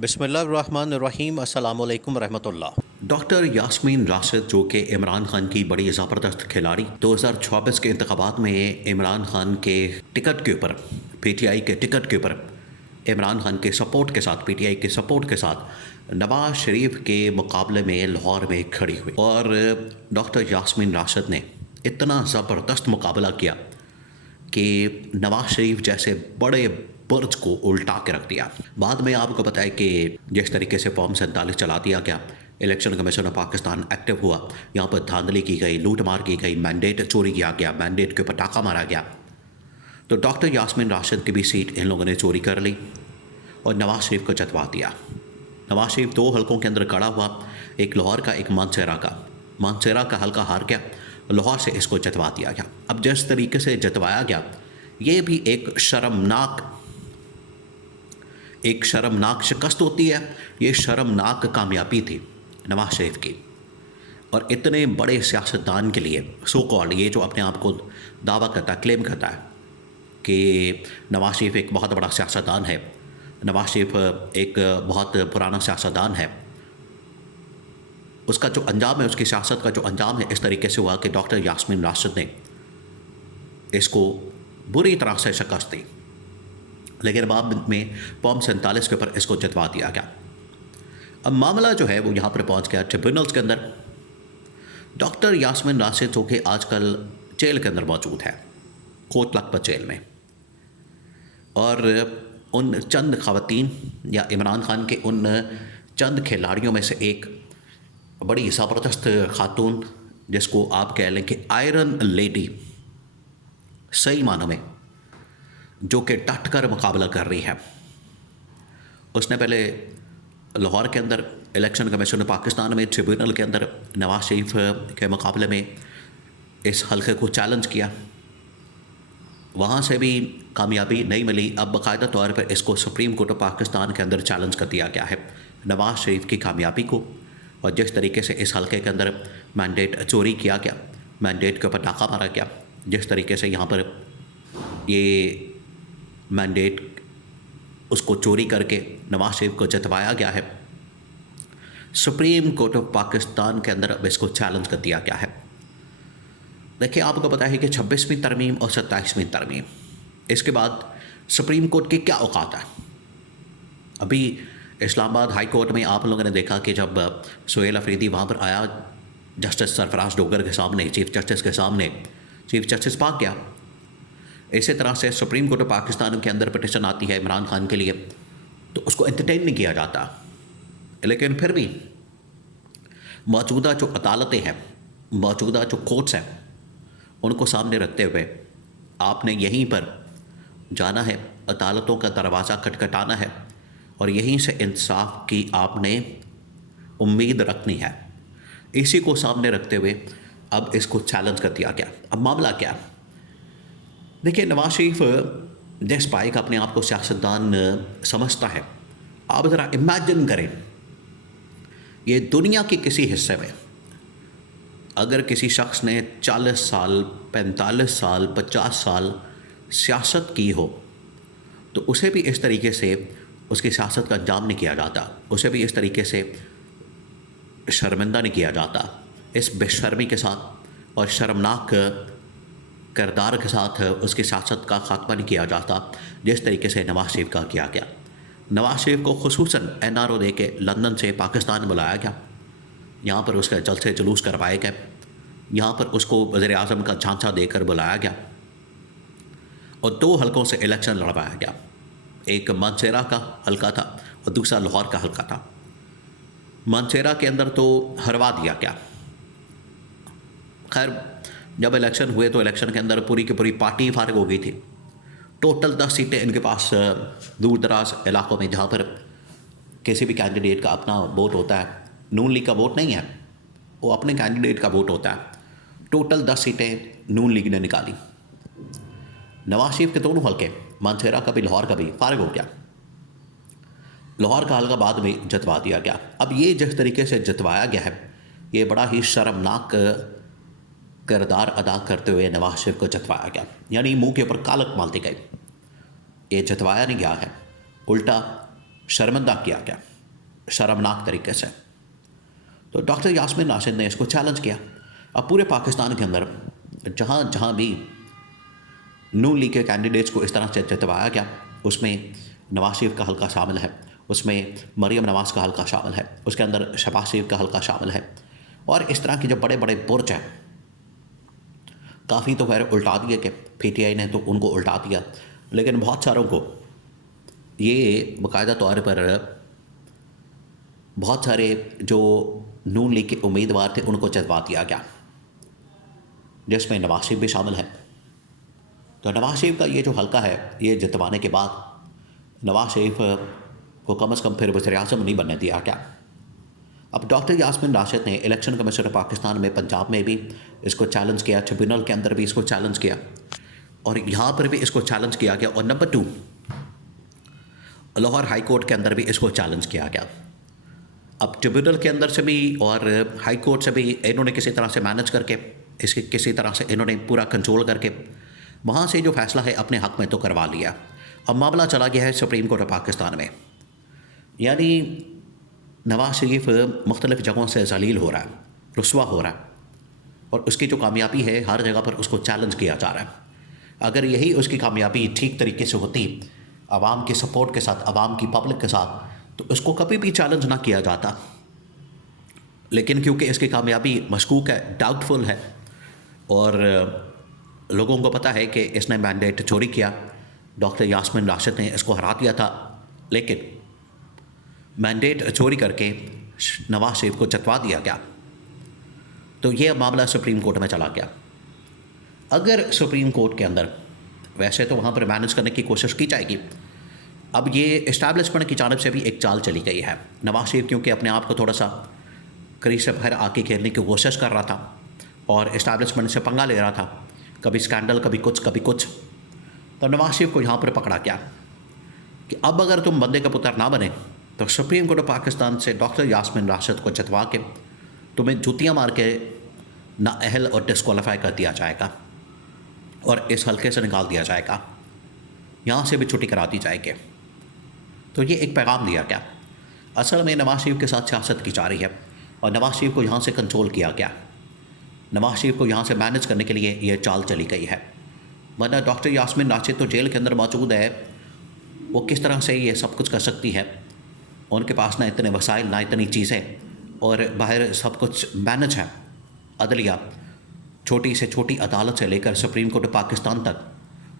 बिस्मिल्लाहिर्रहमानिर्रहीम अस्सलामुअलैकुम रहमतुल्लाह। डॉक्टर यास्मीन राशिद जो कि इमरान खान की बड़ी ज़बरदस्त खिलाड़ी 2024 के इंतखाबात में इमरान खान के टिकट के ऊपर पीटीआई के टिकट के ऊपर इमरान खान के सपोर्ट के साथ पीटीआई के सपोर्ट के साथ नवाज शरीफ के मुकाबले में लाहौर में खड़ी हुई और डॉक्टर यास्मीन राशिद ने इतना ज़बरदस्त मुकाबला किया कि नवाज शरीफ जैसे बड़े बुर्ज को उल्टा के रख दिया। बाद में आपको पता है कि जिस तरीके से फॉर्म 47 चला दिया गया, election commission of Pakistan active हुआ, यहाँ पर धांधली की गई, लूटमार की गई, मैंडेट चोरी किया गया, मैंडेट के ऊपर टाका मारा गया। तो डॉक्टर यास्मीन राशिद की भी सीट इन लोगों ने चोरी कर ली और नवाज शरीफ को जतवा दिया। नवाज शरीफ 2 हलकों के अंदर खड़ा हुआ, एक लाहौर का, एक मानसेरा का हल्का हार गया, लाहौर से इसको जतवा दिया गया। अब जिस तरीके से जतवाया गया, ये भी एक शर्मनाक शिकस्त होती है, ये शर्मनाक कामयाबी थी नवाज शरीफ की। और इतने बड़े सियासतदान के लिए सो कॉल्ड, ये जो अपने आप को दावा करता है, क्लेम करता है कि नवाज शरीफ एक बहुत बड़ा सियासतदान है, नवाज शरीफ एक बहुत पुराना सियासतदान है, उसका जो अंजाम है, उसकी सियासत का जो अंजाम है, इस तरीके से हुआ कि डॉक्टर यास्मीन राशिद ने इसको बुरी तरह से शिकस्त दी। लेकिन बाद में फॉर्म 47 के ऊपर इसको जतवा दिया गया। अब मामला जो है वो यहाँ पर पहुँच गया ट्रिब्यूनल्स के अंदर। डॉक्टर यास्मीन राशिद जो कि आजकल जेल के अंदर मौजूद है, कोट लखपत जेल में, और उन चंद खवातीन या इमरान खान के उन चंद खिलाड़ियों में से एक बड़ी ज़बरदस्त खातून, जिसको आप कह लें कि आयरन लेडी सही मानों में, जो कि डट कर मुकाबला कर रही है। उसने पहले लाहौर के अंदर इलेक्शन कमीशन पाकिस्तान में ट्रिब्यूनल के अंदर नवाज शरीफ के मुकाबले में इस हल्के को चैलेंज किया, वहाँ से भी कामयाबी नहीं मिली। अब बाकायदा तौर पर इसको सुप्रीम कोर्ट ऑफ पाकिस्तान के अंदर चैलेंज कर दिया गया है नवाज शरीफ की कामयाबी को, और जिस तरीके से इस हल्के के अंदर मैंडेट चोरी किया गया, मैंडेट के ऊपर डाका मारा गया, जिस तरीके से यहाँ पर ये मैंडेट उसको चोरी करके नवाज शरीफ को जतवाया गया है, सुप्रीम कोर्ट ऑफ पाकिस्तान के अंदर अब इसको चैलेंज कर दिया गया है। देखिए, आपको पता है कि 26वीं तरमीम और 27वीं तरमीम, इसके बाद सुप्रीम कोर्ट की क्या औकात है। अभी इस्लामाबाद हाई कोर्ट में आप लोगों ने देखा कि जब सोहेल अफरीदी वहाँ पर आया, जस्टिस सरफराज डोगर के सामने, चीफ जस्टिस के सामने, चीफ जस्टिस भाग गया। इसी तरह से सुप्रीम कोर्ट ऑफ पाकिस्तान के अंदर पिटिशन आती है इमरान खान के लिए, तो उसको एंटरटेन नहीं किया जाता। लेकिन फिर भी मौजूदा जो अदालतें हैं, मौजूदा जो कोर्ट्स हैं, उनको सामने रखते हुए आपने यहीं पर जाना है, अदालतों का दरवाज़ा खटखटाना है और यहीं से इंसाफ की आपने उम्मीद रखनी है। इसी को सामने रखते हुए अब इसको चैलेंज कर दिया गया। अब मामला क्या है? देखिए, नवाज शरीफ जिस पाई का अपने आप को सियासतदान समझता है, आप ज़रा इमेजिन करें, ये दुनिया के किसी हिस्से में अगर किसी शख्स ने 40 साल, 45 साल, 50 साल सियासत की हो, तो उसे भी इस तरीके से उसकी सियासत का अंजाम नहीं किया जाता, उसे भी इस तरीके से शर्मिंदा नहीं किया जाता। इस बेशर्मी के साथ और शर्मनाक किरदार के साथ उसकी सियासत का खात्मा नहीं किया जाता, जिस तरीके से नवाज शरीफ का किया गया। नवाज शरीफ को खुसूसन NRO दे के लंदन से पाकिस्तान बुलाया गया, यहाँ पर उसके जलसे जुलूस करवाए गए, यहाँ पर उसको वज़ीर आज़म का झांसा देकर बुलाया गया और 2 हलकों से इलेक्शन लड़वाया गया। एक मानसेरा का हल्का था और दूसरा लाहौर का हल्का था। मानसेरा के अंदर तो हरवा दिया गया। खैर, जब इलेक्शन हुए तो इलेक्शन के अंदर पूरी की पूरी पार्टी फारिग हो गई थी। टोटल 10 सीटें इनके पास दूर दराज इलाकों में, जहाँ पर किसी भी कैंडिडेट का अपना वोट होता है, नून लीग का वोट नहीं है, वो अपने कैंडिडेट का वोट होता है। टोटल 10 सीटें नून लीग ने निकाली। नवाज शरीफ के दोनों हल्के, मानसेरा का भी लाहौर का भी, फारिग हो गया। लाहौर का हल्का बाद में जतवा दिया गया। अब ये जिस तरीके से जतवाया गया है, ये बड़ा ही शर्मनाक किरदार अदा करते हुए नवाज शरीफ को जतवाया गया, यानी मुंह के ऊपर कालक मालती गई। ये जतवाया नहीं गया है, उल्टा शर्मिंदा किया गया। शर्मनाक तरीके से। तो डॉक्टर यास्मीन राशिद ने इसको चैलेंज किया। अब पूरे पाकिस्तान के अंदर जहाँ जहाँ भी नून लीग के कैंडिडेट्स को इस तरह से जितवाया गया, उसमें नवाज शरीफ का हल्का शामिल है, उसमें मरीम नवाज का हल्का शामिल है, उसके अंदर शहबाज शरीफ का हल्का शामिल है, और इस तरह के जो बड़े बड़े बुर्ज हैं, काफ़ी तो खैर उल्टा दिए कि पीटीआई ने तो उनको उल्टा दिया, लेकिन बहुत सारों को ये बाकायदा तौर पर बहुत सारे जो नून लीग के उम्मीदवार थे उनको जितवा दिया गया, जिसमें नवाज शरीफ भी शामिल है। तो नवाज शरीफ का ये जो हल्का है, ये जितवाने के बाद नवाज शरीफ को कम से कम फिर वज़ीर-ए-आज़म नहीं बनने दिया गया। अब डॉक्टर यास्मीन राशिद ने इलेक्शन कमीशन ऑफ पाकिस्तान में पंजाब में भी इसको चैलेंज किया, ट्रिब्यूनल के अंदर भी इसको चैलेंज किया, और यहाँ पर भी इसको चैलेंज किया गया, और नंबर 2 लाहौर हाई कोर्ट के अंदर भी इसको चैलेंज किया गया। अब ट्रिब्यूनल के अंदर से भी और हाई कोर्ट से भी इन्होंने किसी तरह से मैनेज करके, इसके किसी तरह से इन्होंने पूरा कंट्रोल करके वहाँ से जो फैसला है अपने हक़ में तो करवा लिया। अब मामला चला गया है सुप्रीम कोर्ट ऑफ पाकिस्तान में, यानी नवाज शरीफ मुख्तलिफ़ जगहों से जलील हो रहा है, रुस्वा हो रहा है, और उसकी जो कामयाबी है हर जगह पर उसको चैलेंज किया जा रहा है। अगर यही उसकी कामयाबी ठीक तरीके से होती, आवाम की सपोर्ट के साथ, आवाम की पब्लिक के साथ, तो इसको कभी भी चैलेंज ना किया जाता। लेकिन क्योंकि इसकी कामयाबी मशकूक है, डाउटफुल है, और लोगों को पता है कि इसने मैंडेट चोरी किया, डॉक्टर यास्मीन राशिद ने इसको हरा दिया था, लेकिन मैंडेट चोरी करके नवाज शरीफ को जितवा दिया गया, तो ये मामला सुप्रीम कोर्ट में चला गया। अगर सुप्रीम कोर्ट के अंदर, वैसे तो वहाँ पर मैनेज करने की कोशिश की जाएगी, अब ये इस्टेब्लिशमेंट की जानिब से भी एक चाल चली गई है। नवाज शरीफ क्योंकि अपने आप को थोड़ा सा करीब से बाहर आके खेलने की कोशिश कर रहा था और इस्टेब्लिशमेंट से पंगा ले रहा था, कभी स्कैंडल, कभी कुछ, तो नवाज शरीफ को यहाँ पर पकड़ा गया कि अब अगर तुम बंदे का पुत्र ना बने तो सुप्रीम कोर्ट ऑफ पाकिस्तान से डॉक्टर यास्मीन राशिद को जितवा के तुम्हें जूतियाँ मार के नाअहल और डिस्क्वालीफाई कर दिया जाएगा, और इस हल्के से निकाल दिया जाएगा, यहाँ से भी छुट्टी करा दी जाएगी। तो ये एक पैगाम दिया गया। असल में नवाज शरीफ के साथ सियासत की जा रही है, और नवाज शरीफ को यहाँ से कंट्रोल किया गया, नवाज शरीफ को यहाँ से मैनेज करने के लिए ये चाल चली गई है। वरना डॉक्टर यास्मीन राशिद तो जेल के अंदर मौजूद है, वो किस तरह से ये सब कुछ कर सकती है? उनके पास ना इतने वसाइल, ना इतनी चीज़ें, और बाहर सब कुछ मैनेज है, अदलिया छोटी से छोटी अदालत से लेकर सुप्रीम कोर्ट ऑफ पाकिस्तान तक।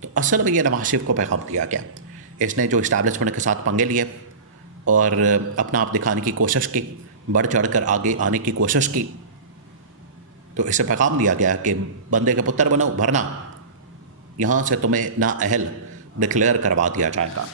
तो असल में ये नवाज शरीफ को पैगाम दिया गया। इसने जो इस्टेब्लिशमेंट के साथ पंगे लिए और अपना आप दिखाने की कोशिश की, बढ़ चढ़ कर आगे आने की कोशिश की, तो इसे पैगाम दिया गया कि बंदे के पुत्र बनो, वरना यहाँ से तुम्हें नाअहल डिक्लेयर करवा दिया जाएगा।